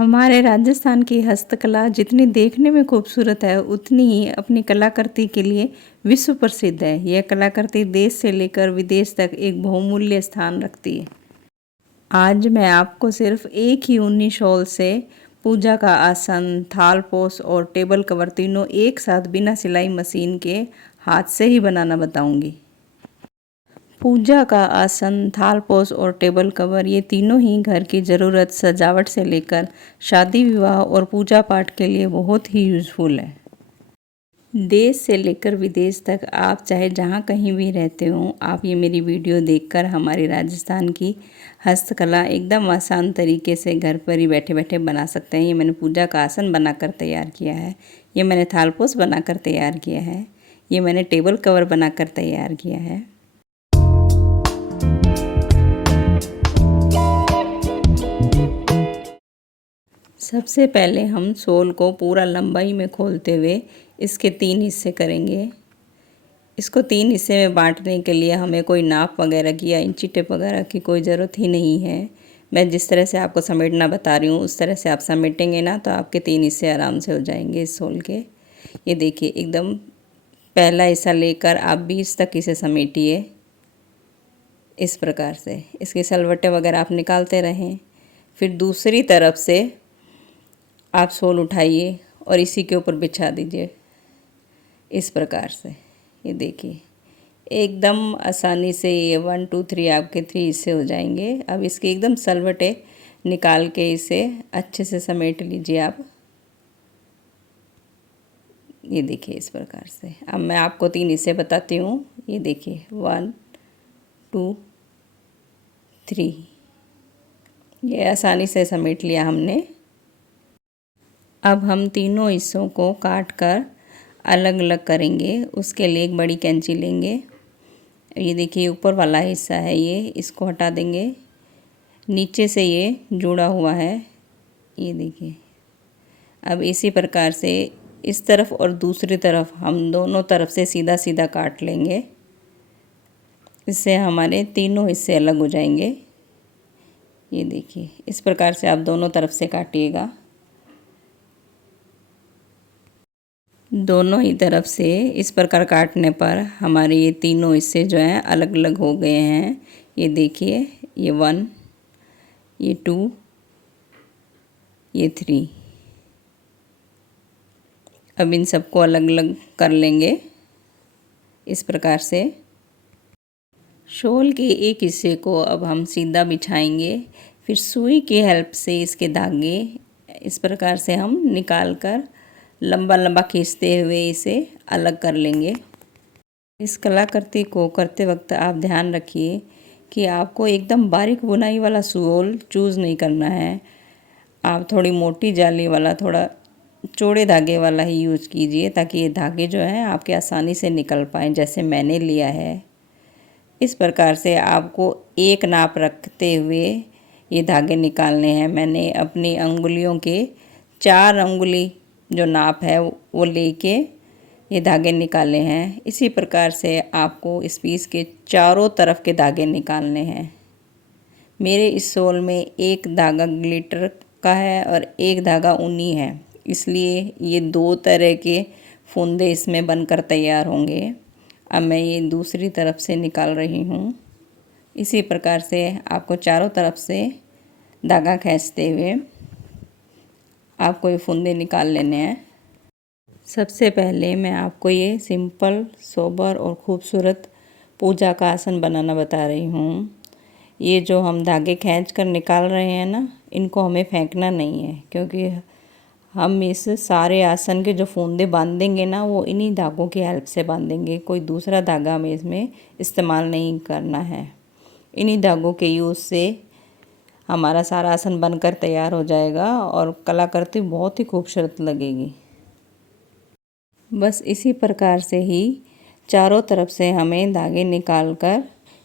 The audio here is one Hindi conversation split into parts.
हमारे राजस्थान की हस्तकला जितनी देखने में खूबसूरत है उतनी ही अपनी कलाकृति के लिए विश्व प्रसिद्ध है। यह कलाकृति देश से लेकर विदेश तक एक बहुमूल्य स्थान रखती है। आज मैं आपको सिर्फ एक ही ऊनी शॉल से पूजा का आसन, थाल पोस और टेबल कवर तीनों एक साथ बिना सिलाई मशीन के हाथ से ही बनाना बताऊंगी। पूजा का आसन, थाल पोस और टेबल कवर ये तीनों ही घर की ज़रूरत, सजावट से लेकर शादी विवाह और पूजा पाठ के लिए बहुत ही यूज़फुल है। देश से लेकर विदेश तक आप चाहे जहाँ कहीं भी रहते हो, आप ये मेरी वीडियो देखकर हमारी राजस्थान की हस्तकला एकदम आसान तरीके से घर पर ही बैठे बैठे बना सकते हैं। ये मैंने पूजा का आसन बनाकर तैयार किया है, ये मैंने थाल पोस बनाकर तैयार किया है, ये मैंने टेबल कवर बनाकर तैयार किया है। सबसे पहले हम शॉल को पूरा लंबाई में खोलते हुए इसके 3 हिस्से करेंगे। इसको 3 हिस्से में बांटने के लिए हमें कोई नाप वगैरह की या इंची टेप वगैरह की कोई ज़रूरत ही नहीं है। मैं जिस तरह से आपको समेटना बता रही हूँ उस तरह से आप समेटेंगे ना तो आपके 3 हिस्से आराम से हो जाएंगे इस शॉल के। ये देखिए एकदम पहला हिस्सा लेकर आप बीच तक इसे समेटिए इस प्रकार से। इसके सलवटे वगैरह आप निकालते रहें। फिर दूसरी तरफ से आप शॉल उठाइए और इसी के ऊपर बिछा दीजिए इस प्रकार से। ये देखिए एकदम आसानी से ये 1 2 3 आपके 3 हिस्से हो जाएंगे। अब इसके एकदम सलवटे निकाल के इसे अच्छे से समेट लीजिए आप। ये देखिए इस प्रकार से। अब मैं आपको 3 हिस्से बताती हूँ। ये देखिए 1 2 3, ये आसानी से समेट लिया हमने। अब हम तीनों हिस्सों को काट कर अलग अलग करेंगे। उसके लिए एक बड़ी कैंची लेंगे। ये देखिए ऊपर वाला हिस्सा है ये, इसको हटा देंगे। नीचे से ये जुड़ा हुआ है, ये देखिए। अब इसी प्रकार से इस तरफ और दूसरी तरफ हम दोनों तरफ से सीधा सीधा काट लेंगे। इससे हमारे तीनों हिस्से अलग हो जाएंगे। ये देखिए इस प्रकार से आप दोनों तरफ से काटिएगा। दोनों ही तरफ से इस प्रकार काटने पर हमारे ये तीनों हिस्से जो हैं अलग अलग हो गए हैं। ये देखिए ये 1, ये 2, ये 3। अब इन सबको अलग अलग कर लेंगे इस प्रकार से। शॉल के एक हिस्से को अब हम सीधा बिछाएंगे। फिर सुई की हेल्प से इसके धागे इस प्रकार से हम निकाल कर लंबा लंबा खींचते हुए इसे अलग कर लेंगे। इस कलाकृति को करते वक्त आप ध्यान रखिए कि आपको एकदम बारीक बुनाई वाला शॉल चूज़ नहीं करना है। आप थोड़ी मोटी जाली वाला, थोड़ा चौड़े धागे वाला ही यूज़ कीजिए ताकि ये धागे जो हैं आपके आसानी से निकल पाएँ, जैसे मैंने लिया है। इस प्रकार से आपको एक नाप रखते हुए ये धागे निकालने हैं। मैंने अपनी अंगुलियों के 4 अंगुली जो नाप है वो लेके ये धागे निकाले हैं। इसी प्रकार से आपको इस पीस के चारों तरफ के धागे निकालने हैं। मेरे इस शॉल में एक धागा ग्लिटर का है और एक धागा ऊनी है, इसलिए ये 2 तरह के फुंदे इसमें बनकर तैयार होंगे। अब मैं ये दूसरी तरफ से निकाल रही हूँ। इसी प्रकार से आपको चारों तरफ से धागा खींचते हुए आपको ये फुंदे निकाल लेने हैं। सबसे पहले मैं आपको ये सिंपल, सोबर और ख़ूबसूरत पूजा का आसन बनाना बता रही हूँ। ये जो हम धागे खींच कर निकाल रहे हैं ना, इनको हमें फेंकना नहीं है, क्योंकि हम इस सारे आसन के जो फुंदे बांधेंगे ना वो इन्हीं धागों की हेल्प से बांधेंगे। कोई दूसरा धागा हमें इसमें इस्तेमाल नहीं करना है। इन्हीं धागों के यूज़ से हमारा सारा आसन बनकर तैयार हो जाएगा और कलाकृति बहुत ही खूबसूरत लगेगी। बस इसी प्रकार से ही चारों तरफ से हमें धागे निकालकर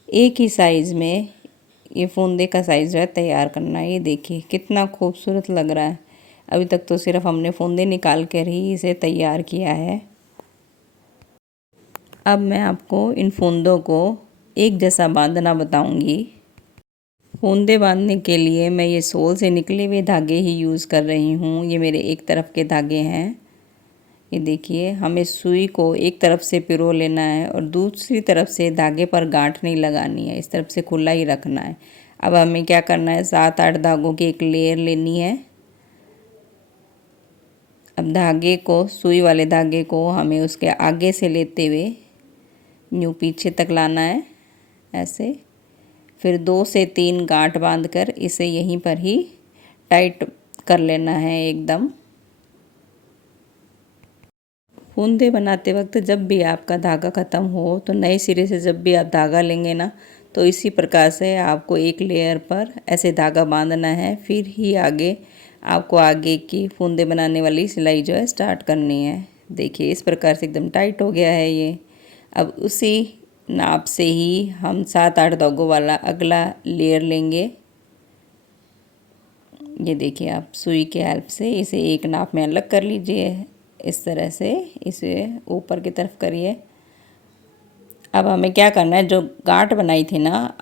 एक ही साइज़ में ये फुंदे का साइज़ जो है तैयार करना है। ये देखिए कितना खूबसूरत लग रहा है। अभी तक तो सिर्फ हमने फुंदे निकाल कर ही इसे तैयार किया है। अब मैं आपको इन फुंदों को एक जैसा बांधना बताऊंगी। फूंदे बांधने के लिए मैं ये सोल से निकले हुए धागे ही यूज़ कर रही हूँ। ये मेरे एक तरफ के धागे हैं। ये देखिए, हमें सुई को एक तरफ से पिरो लेना है और दूसरी तरफ से धागे पर गांठ नहीं लगानी है, इस तरफ से खुला ही रखना है। अब हमें क्या करना है, 7-8 धागों की एक लेयर लेनी है। अब धागे को, सुई वाले धागे को हमें उसके आगे से लेते हुए यूँ पीछे तक लाना है, ऐसे। फिर 2 से 3 गांठ बांधकर इसे यहीं पर ही टाइट कर लेना है एकदम। फूंदे बनाते वक्त जब भी आपका धागा ख़त्म हो तो नए सिरे से जब भी आप धागा लेंगे ना, तो इसी प्रकार से आपको एक लेयर पर ऐसे धागा बांधना है। फिर ही आगे आपको आगे की फूंदे बनाने वाली सिलाई जो है स्टार्ट करनी है। देखिए, इस प्रकार से एकदम टाइट हो गया है ये। अब उसी नाप से ही हम 7-8 धागों वाला अगला लेयर लेंगे। ये देखिए, आप सुई के हेल्प से इसे एक नाप में अलग कर लीजिए। इस तरह से इसे ऊपर की तरफ करिए। अब हमें क्या करना है, जो गांठ बनाई थी ना,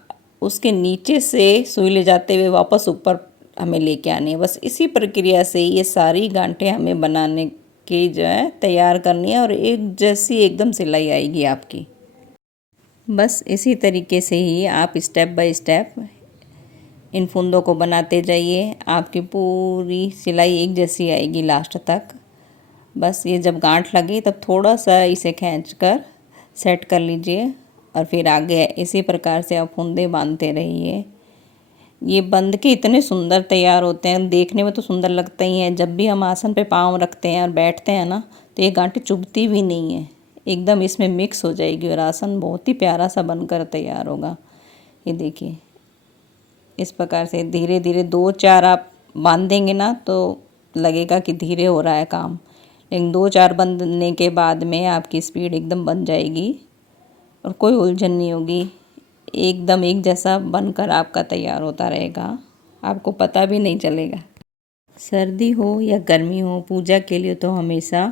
उसके नीचे से सुई ले जाते हुए वापस ऊपर हमें लेके आनी है। बस इसी प्रक्रिया से ये सारी गांठें हमें बनाने की जो है तैयार करनी है और एक जैसी एकदम सिलाई आएगी आपकी। बस इसी तरीके से ही आप स्टेप बाय स्टेप इन फूंदों को बनाते जाइए। आपकी पूरी सिलाई एक जैसी आएगी लास्ट तक। बस ये जब गांठ लगे तब थोड़ा सा इसे खींचकर सेट कर लीजिए और फिर आगे इसी प्रकार से आप फूंदे बांधते रहिए। ये बंध के इतने सुंदर तैयार होते हैं, देखने में तो सुंदर लगते ही हैं। जब भी हम आसन पे पाँव रखते हैं और बैठते हैं ना, तो ये गांठें चुभती भी नहीं है, एकदम इसमें मिक्स हो जाएगी और आसन बहुत ही प्यारा सा बनकर तैयार होगा। ये देखिए, इस प्रकार से धीरे धीरे 2-4 आप बांधेंगे ना तो लगेगा कि धीरे हो रहा है काम, लेकिन 2-4 बांधने के बाद में आपकी स्पीड एकदम बन जाएगी और कोई उलझन नहीं होगी। एकदम एक जैसा बनकर आपका तैयार होता रहेगा, आपको पता भी नहीं चलेगा। सर्दी हो या गर्मी हो, पूजा के लिए तो हमेशा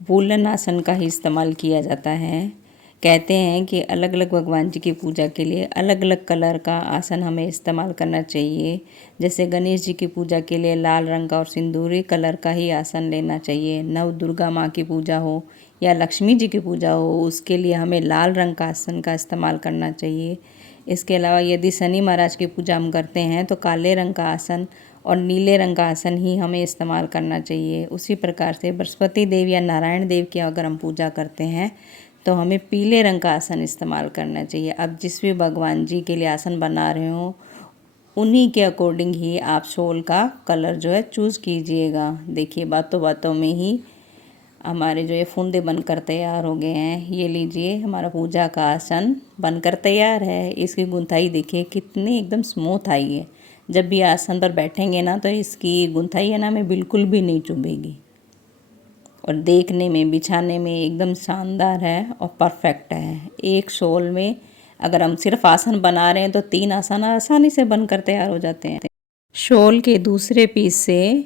वूलन आसन का ही इस्तेमाल किया जाता है। कहते हैं कि अलग अलग भगवान जी की पूजा के लिए अलग अलग कलर का आसन हमें इस्तेमाल करना चाहिए। जैसे गणेश जी की पूजा के लिए लाल रंग का और सिंदूरी कलर का ही आसन लेना चाहिए। नव दुर्गा माँ की पूजा हो या लक्ष्मी जी की पूजा हो, उसके लिए हमें लाल रंग का आसन का इस्तेमाल करना चाहिए। इसके अलावा यदि शनि महाराज की पूजा हम करते हैं तो काले रंग का आसन और नीले रंग का आसन ही हमें इस्तेमाल करना चाहिए। उसी प्रकार से बृहस्पति देव या नारायण देव की अगर हम पूजा करते हैं तो हमें पीले रंग का आसन इस्तेमाल करना चाहिए। अब जिस भी भगवान जी के लिए आसन बना रहे हो, उन्हीं के अकॉर्डिंग ही आप शॉल का कलर जो है चूज़ कीजिएगा। देखिए, बातों बातों में ही हमारे जो ये फूंदे बनकर तैयार हो गए हैं। ये लीजिए, हमारा पूजा का आसन बनकर तैयार है। इसकी गुंथाई देखिए कितनी एकदम स्मूथ आई है। जब भी आसन पर बैठेंगे ना तो इसकी गुंथाई है ना, हमें बिल्कुल भी नहीं चुभेगी और देखने में, बिछाने में एकदम शानदार है और परफेक्ट है। एक शॉल में अगर हम सिर्फ आसन बना रहे हैं तो 3 आसन आसानी से बनकर तैयार हो जाते हैं। शॉल के दूसरे पीस से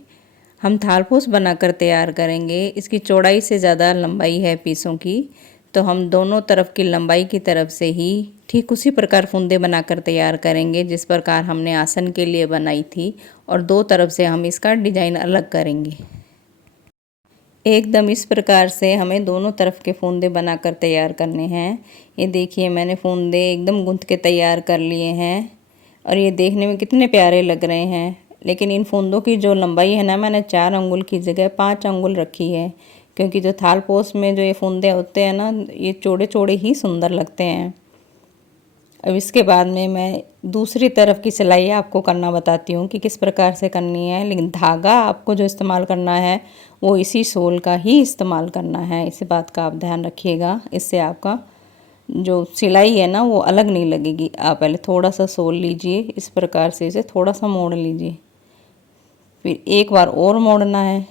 हम थालपोस बनाकर तैयार करेंगे। इसकी चौड़ाई से ज़्यादा लंबाई है पीसों की, तो हम दोनों तरफ की लंबाई की तरफ से ही ठीक उसी प्रकार फूंदे बनाकर तैयार करेंगे जिस प्रकार हमने आसन के लिए बनाई थी, और 2 तरफ से हम इसका डिजाइन अलग करेंगे। एकदम इस प्रकार से हमें दोनों तरफ के फूंदे बनाकर तैयार करने हैं। ये देखिए, मैंने फूंदे एकदम गूंथ के तैयार कर लिए हैं और ये देखने में कितने प्यारे लग रहे हैं। लेकिन इन फूंदों की जो लंबाई है ना, मैंने 4 अंगुल की जगह 5 अंगुल रखी है, क्योंकि जो थालपोस में जो ये फूंदे होते हैं ना, ये चौड़े चौड़े ही सुंदर लगते हैं। अब इसके बाद में मैं दूसरी तरफ की सिलाई आपको करना बताती हूँ कि किस प्रकार से करनी है। लेकिन धागा आपको जो इस्तेमाल करना है वो इसी सोल का ही इस्तेमाल करना है, इसी बात का आप ध्यान रखिएगा। इससे आपका जो सिलाई है ना वो अलग नहीं लगेगी। आप पहले थोड़ा सा सोल लीजिए, इस प्रकार से इसे थोड़ा सा मोड़ लीजिए, फिर एक बार और मोड़ना है।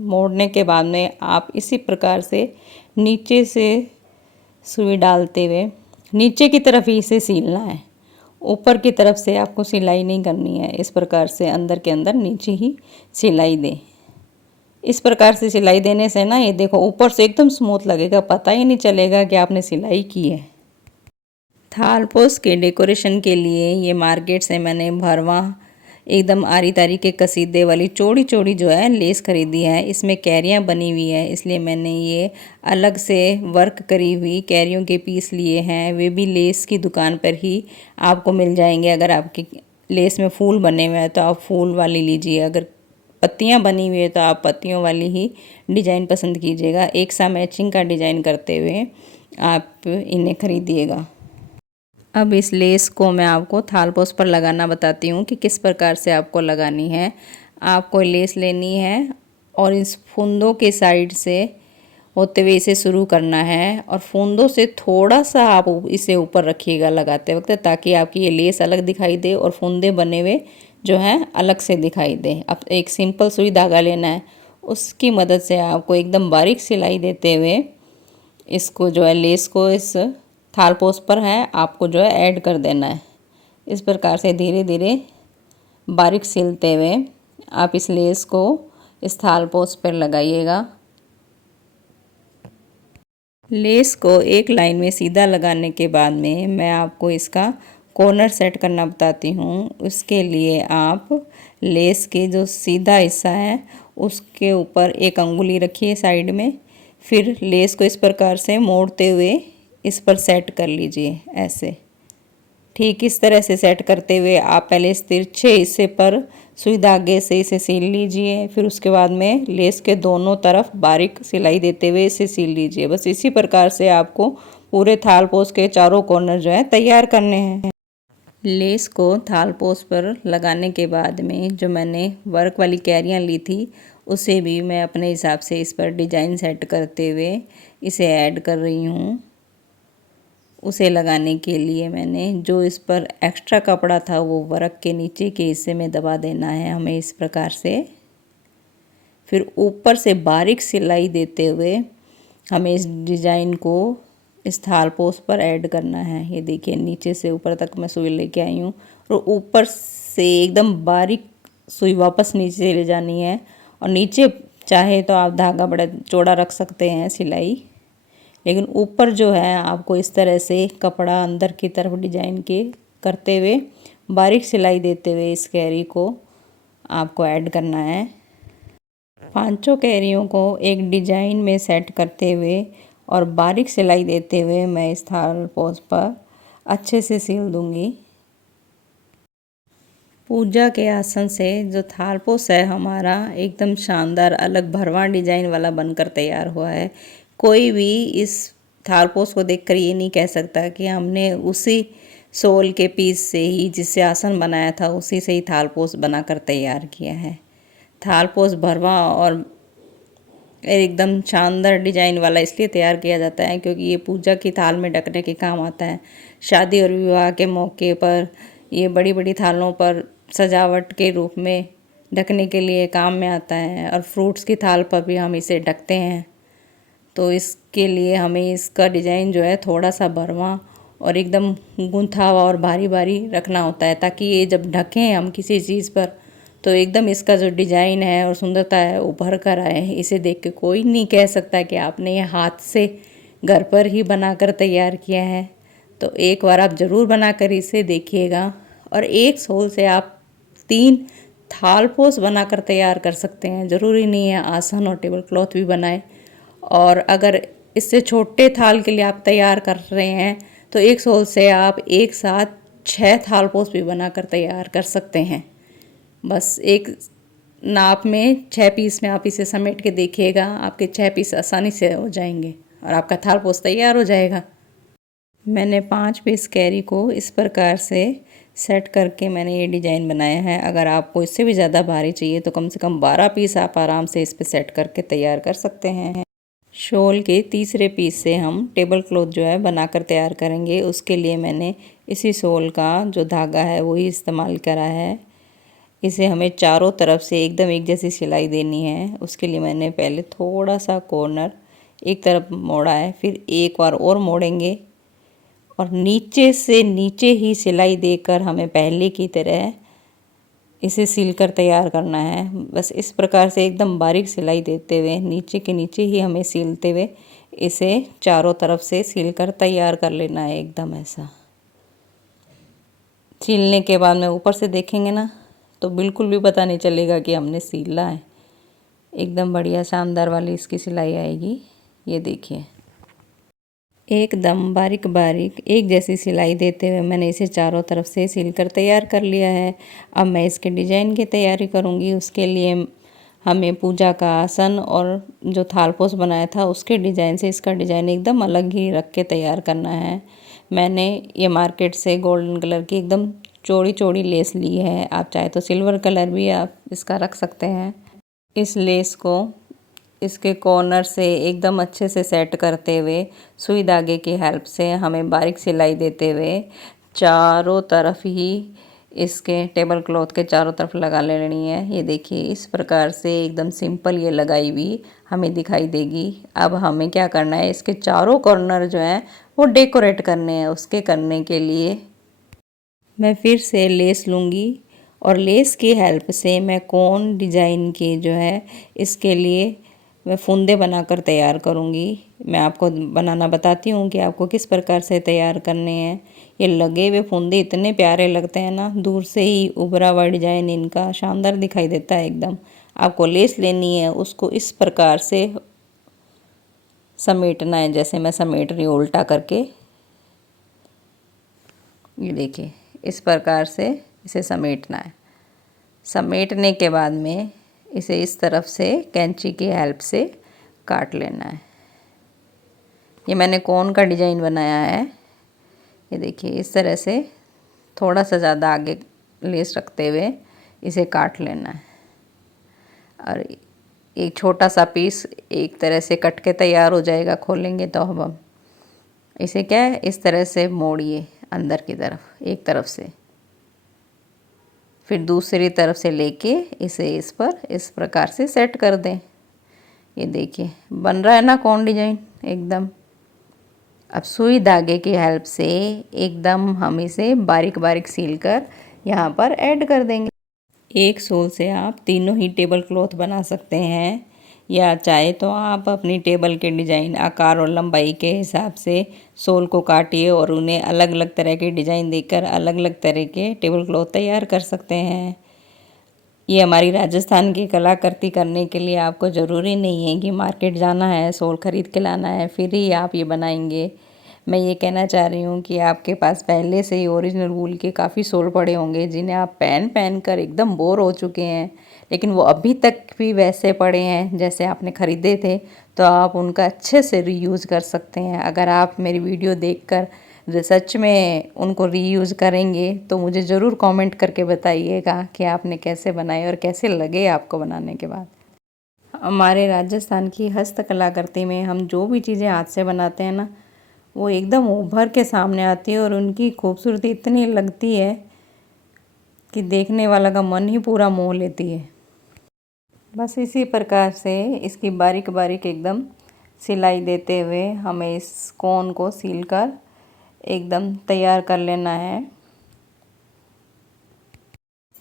मोड़ने के बाद में आप इसी प्रकार से नीचे से सुई डालते हुए नीचे की तरफ ही इसे सीलना है। ऊपर की तरफ से आपको सिलाई नहीं करनी है। इस प्रकार से अंदर के अंदर नीचे ही सिलाई दें। इस प्रकार से सिलाई देने से ना, ये देखो ऊपर से एकदम स्मूथ लगेगा, पता ही नहीं चलेगा कि आपने सिलाई की है। थालपोस के डेकोरेशन के लिए ये मार्केट से मैंने भरवा एकदम आरी तारी के कसीदे वाली चौड़ी चौड़ी जो है लेस खरीदी है। इसमें कैरियाँ बनी हुई है, इसलिए मैंने ये अलग से वर्क करी हुई कैरियों के पीस लिए हैं। वे भी लेस की दुकान पर ही आपको मिल जाएंगे। अगर आपकी लेस में फूल बने हुए हैं तो आप फूल वाली लीजिए, अगर पत्तियां बनी हुई है तो आप पत्तियों वाली ही डिज़ाइन पसंद कीजिएगा। एक सा मैचिंग का डिज़ाइन करते हुए आप इन्हें खरीदिएगा। अब इस लेस को मैं आपको थालपोस पर लगाना बताती हूँ कि किस प्रकार से आपको लगानी है। आपको लेस लेनी है और इस फूंदों के साइड से होते हुए इसे शुरू करना है और फूंदों से थोड़ा सा आप इसे ऊपर रखिएगा लगाते वक्त, ताकि आपकी ये लेस अलग दिखाई दे और फूंदे बने हुए जो हैं अलग से दिखाई दे। अब एक सिंपल सुई धागा लेना है, उसकी मदद से आपको एकदम बारीक सिलाई देते हुए इसको जो है लेस को इस थालपोस पर है आपको जो है ऐड कर देना है। इस प्रकार से धीरे धीरे बारीक सिलते हुए आप इस लेस को इस थालपोस पर लगाइएगा। लेस को एक लाइन में सीधा लगाने के बाद में मैं आपको इसका कॉर्नर सेट करना बताती हूँ। उसके लिए आप लेस के जो सीधा हिस्सा है उसके ऊपर एक अंगुली रखिए साइड में, फिर लेस को इस प्रकार से मोड़ते हुए इस पर सेट कर लीजिए। ऐसे ठीक इस तरह से सेट करते हुए आप पहले इस तिरछे हिस्से पर सुई धागे से इसे सील लीजिए, फिर उसके बाद में लेस के दोनों तरफ बारीक सिलाई देते हुए इसे सील लीजिए। बस इसी प्रकार से आपको पूरे थालपोस के चारों कॉर्नर जो है तैयार करने हैं। लेस को थालपोस पर लगाने के बाद में जो मैंने वर्क वाली कैरियाँ ली थी उसे भी मैं अपने हिसाब से इस पर डिजाइन सेट करते हुए इसे ऐड कर रही हूँ। उसे लगाने के लिए मैंने जो इस पर एक्स्ट्रा कपड़ा था वो वर्क के नीचे के हिस्से में दबा देना है हमें इस प्रकार से। फिर ऊपर से बारीक सिलाई देते हुए हमें इस डिज़ाइन को इस थालपोस पर ऐड करना है। ये देखिए नीचे से ऊपर तक मैं सुई लेके आई हूँ और ऊपर से एकदम बारीक सुई वापस नीचे ले जानी है और नीचे चाहे तो आप धागा बड़ा चौड़ा रख सकते हैं सिलाई, लेकिन ऊपर जो है आपको इस तरह से कपड़ा अंदर की तरफ डिजाइन के करते हुए बारीक सिलाई देते हुए इस कैरी को आपको ऐड करना है। पांचों कैरियों को एक डिजाइन में सेट करते हुए और बारीक सिलाई देते हुए मैं इस थालपोस पर अच्छे से सिल दूंगी। पूजा के आसन से जो थालपोस है हमारा एकदम शानदार अलग भरवां डिजाइन वाला बनकर तैयार हुआ है। कोई भी इस थालपोस को देखकर ये नहीं कह सकता कि हमने उसी सोल के पीस से ही जिससे आसन बनाया था उसी से ही थालपोस बनाकर तैयार किया है। थालपोस भरवा और एकदम शानदार डिजाइन वाला इसलिए तैयार किया जाता है क्योंकि ये पूजा की थाल में ढकने के काम आता है। शादी और विवाह के मौके पर ये बड़ी बड़ी थालों पर सजावट के रूप में ढकने के लिए काम में आता है और फ्रूट्स की थाल पर भी हम इसे ढकते हैं। तो इसके लिए हमें इसका डिज़ाइन जो है थोड़ा सा भरवा और एकदम गूंथा हुआ और भारी भारी रखना होता है, ताकि ये जब ढकें हम किसी चीज़ पर तो एकदम इसका जो डिज़ाइन है और सुंदरता है उभर कर आए। इसे देख के कोई नहीं कह सकता कि आपने ये हाथ से घर पर ही बनाकर तैयार किया है। तो एक बार आप ज़रूर बनाकर इसे देखिएगा और एक सोल से आप 3 थालपोस बनाकर तैयार कर सकते हैं। ज़रूरी नहीं है आसन और टेबल क्लॉथ भी बनाएं। और अगर इससे छोटे थाल के लिए आप तैयार कर रहे हैं तो एक सोल से आप एक साथ 6 थालपोस भी बनाकर तैयार कर सकते हैं। बस एक नाप में 6 पीस में आप इसे समेट के देखिएगा, आपके 6 पीस आसानी से हो जाएंगे और आपका थालपोस तैयार हो जाएगा। मैंने 5 पीस कैरी को इस प्रकार से सेट करके मैंने ये डिज़ाइन बनाया है। अगर आपको इससे भी ज़्यादा भारी चाहिए तो कम से कम 12 पीस आप आराम से इस पर सेट करके तैयार कर सकते हैं। शॉल के तीसरे पीस से हम टेबल क्लॉथ जो है बनाकर तैयार करेंगे। उसके लिए मैंने इसी शॉल का जो धागा है वही इस्तेमाल करा है। इसे हमें चारों तरफ से एकदम एक जैसी सिलाई देनी है। उसके लिए मैंने पहले थोड़ा सा कॉर्नर एक तरफ मोड़ा है, फिर एक बार और मोड़ेंगे और नीचे से नीचे ही सिलाई देकर हमें पहले की तरह इसे सील कर तैयार करना है। बस इस प्रकार से एकदम बारीक सिलाई देते हुए नीचे के नीचे ही हमें सीलते हुए इसे चारों तरफ से सील कर तैयार कर लेना है एकदम ऐसा। सीलने के बाद में ऊपर से देखेंगे ना तो बिल्कुल भी पता नहीं चलेगा कि हमने सीला है। एकदम बढ़िया शानदार वाली इसकी सिलाई आएगी। ये देखिए, एकदम बारीक बारीक एक जैसी सिलाई देते हुए मैंने इसे चारों तरफ से सिल कर तैयार कर लिया है। अब मैं इसके डिजाइन की तैयारी करूँगी। उसके लिए हमें पूजा का आसन और जो थालपोस बनाया था उसके डिज़ाइन से इसका डिज़ाइन एकदम अलग ही रख के तैयार करना है। मैंने ये मार्केट से गोल्डन कलर की एकदम चौड़ी चौड़ी लेस ली है। आप चाहे तो सिल्वर कलर भी आप इसका रख सकते हैं। इस लेस को इसके कॉर्नर से एकदम अच्छे से सेट करते हुए सुई धागे की हेल्प से हमें बारीक सिलाई देते हुए चारों तरफ ही इसके टेबल क्लॉथ के चारों तरफ लगा लेनी है। ये देखिए, इस प्रकार से एकदम सिंपल ये लगाई हुई हमें दिखाई देगी। अब हमें क्या करना है, इसके चारों कॉर्नर जो हैं वो डेकोरेट करने हैं। उसके करने के लिए मैं फिर से लेस लूँगी और लेस की हेल्प से मैं कोन डिज़ाइन की जो है इसके लिए मैं फुंदे बनाकर तैयार करूँगी। मैं आपको बनाना बताती हूँ कि आपको किस प्रकार से तैयार करने हैं। ये लगे हुए फुंदे इतने प्यारे लगते हैं ना, दूर से ही उभरा हुआ डिजाइन इनका शानदार दिखाई देता है एकदम। आपको लेस लेनी है, उसको इस प्रकार से समेटना है जैसे मैं समेट रही हूँ उल्टा करके। ये देखिए, इस प्रकार से इसे समेटना है। समेटने के बाद में इसे इस तरफ से कैंची की हेल्प से काट लेना है। ये मैंने कोन का डिजाइन बनाया है। ये देखिए, इस तरह से थोड़ा सा ज़्यादा आगे लेस रखते हुए इसे काट लेना है और एक छोटा सा पीस एक तरह से कट के तैयार हो जाएगा। खोलेंगे तो हम इसे क्या है, इस तरह से मोड़िए अंदर की तरफ एक तरफ से, फिर दूसरी तरफ से लेके इसे इस पर इस प्रकार से सेट कर दें। ये देखिए, बन रहा है ना कौन डिजाइन एकदम। अब सुई धागे की हेल्प से एकदम हम इसे बारीक बारीक सील कर यहाँ पर ऐड कर देंगे। एक सोल से आप तीनों ही टेबल क्लॉथ बना सकते हैं, या चाहे तो आप अपनी टेबल के डिज़ाइन आकार और लंबाई के हिसाब से सोल को काटिए और उन्हें अलग अलग तरह के डिज़ाइन देकर अलग अलग तरह के टेबल क्लॉथ तैयार कर सकते हैं। ये हमारी राजस्थान की कलाकृति करने के लिए आपको ज़रूरी नहीं है कि मार्केट जाना है, सोल ख़रीद के लाना है फिर ही आप ये बनाएंगे। मैं ये कहना चाह रही हूँ कि आपके पास पहले से ही ओरिजिनल वूल के काफ़ी सोल पड़े होंगे जिन्हें आप पहन कर एकदम बोर हो चुके हैं, लेकिन वो अभी तक भी वैसे पड़े हैं जैसे आपने ख़रीदे थे, तो आप उनका अच्छे से रीयूज़ कर सकते हैं। अगर आप मेरी वीडियो देखकर सच में उनको रीयूज़ करेंगे तो मुझे ज़रूर कमेंट करके बताइएगा कि आपने कैसे बनाए और कैसे लगे आपको बनाने के बाद। हमारे राजस्थान की हस्तकलाकृति में हम जो भी चीज़ें हाथ से बनाते हैं ना, वो एकदम उभर के सामने आती है और उनकी खूबसूरती इतनी लगती है कि देखने वाला का मन ही पूरा मोह लेती है। बस इसी प्रकार से इसकी बारीक बारीक एकदम सिलाई देते हुए हमें इस कोन को सील कर एकदम तैयार कर लेना है।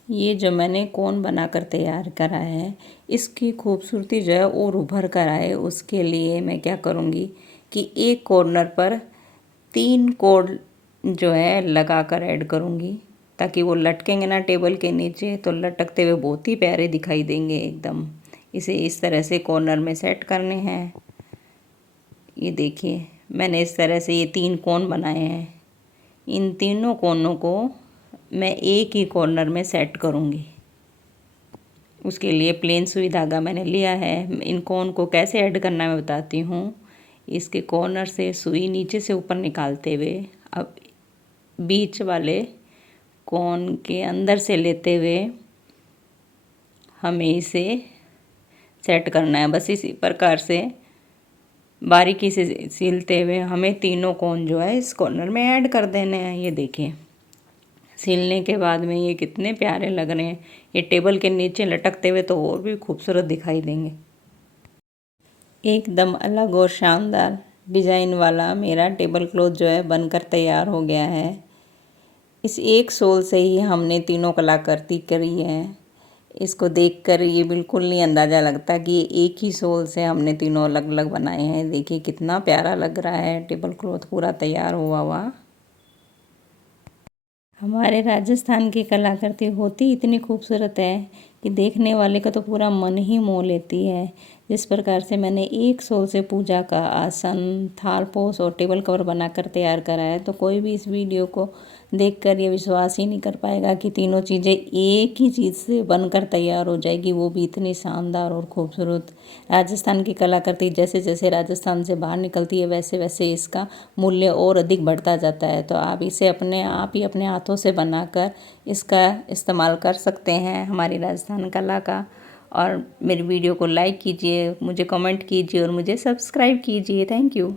ये जो मैंने कोन बनाकर तैयार करा है, इसकी खूबसूरती जो है और उभर कर आए उसके लिए मैं क्या करूँगी कि एक कॉर्नर पर 3 कोड जो है लगा कर ऐड करूँगी, ताकि वो लटकेंगे ना टेबल के नीचे तो लटकते हुए बहुत ही प्यारे दिखाई देंगे एकदम। इसे इस तरह से कॉर्नर में सेट करने हैं। ये देखिए, मैंने इस तरह से ये 3 कोन बनाए हैं। इन तीनों कोनों को मैं एक ही कॉर्नर में सेट करूँगी। उसके लिए प्लेन सुई धागा मैंने लिया है। इन कोन को कैसे ऐड करना है मैं बताती हूँ। इसके कॉर्नर से सुई नीचे से ऊपर निकालते हुए अब बीच वाले कोन के अंदर से लेते हुए हमें इसे सेट करना है। बस इसी प्रकार से बारीकी से सिलते हुए हमें तीनों कोन जो है इस कॉर्नर में ऐड कर देने हैं। ये देखिए, सिलने के बाद में ये कितने प्यारे लग रहे हैं। ये टेबल के नीचे लटकते हुए तो और भी खूबसूरत दिखाई देंगे। एकदम अलग और शानदार डिज़ाइन वाला मेरा टेबल क्लॉथ जो है बनकर तैयार हो गया है। इस एक सोल से ही हमने तीनों कलाकृति करी है। इसको देखकर ये बिल्कुल नहीं अंदाज़ा लगता कि एक ही सोल से हमने तीनों अलग अलग बनाए हैं। देखिए कितना प्यारा लग रहा है टेबल क्लॉथ पूरा तैयार हुआ हुआ। हमारे राजस्थान की कलाकृति होती इतनी खूबसूरत है कि देखने वाले का तो पूरा मन ही मोह लेती है। जिस प्रकार से मैंने एक सौ से पूजा का आसन, थाल पोस और टेबल कवर बनाकर तैयार करा है, तो कोई भी इस वीडियो को देखकर ये विश्वास ही नहीं कर पाएगा कि तीनों चीज़ें एक ही चीज़ से बनकर तैयार हो जाएगी, वो भी इतनी शानदार और खूबसूरत। राजस्थान की कलाकृति जैसे जैसे राजस्थान से बाहर निकलती है वैसे वैसे इसका मूल्य और अधिक बढ़ता जाता है। तो आप इसे आप ही अपने हाथों से बनाकर इसका इस्तेमाल कर सकते हैं हमारी राजस्थान कला का। और मेरी वीडियो को लाइक कीजिए, मुझे कमेंट कीजिए और मुझे सब्सक्राइब कीजिए। Thank you.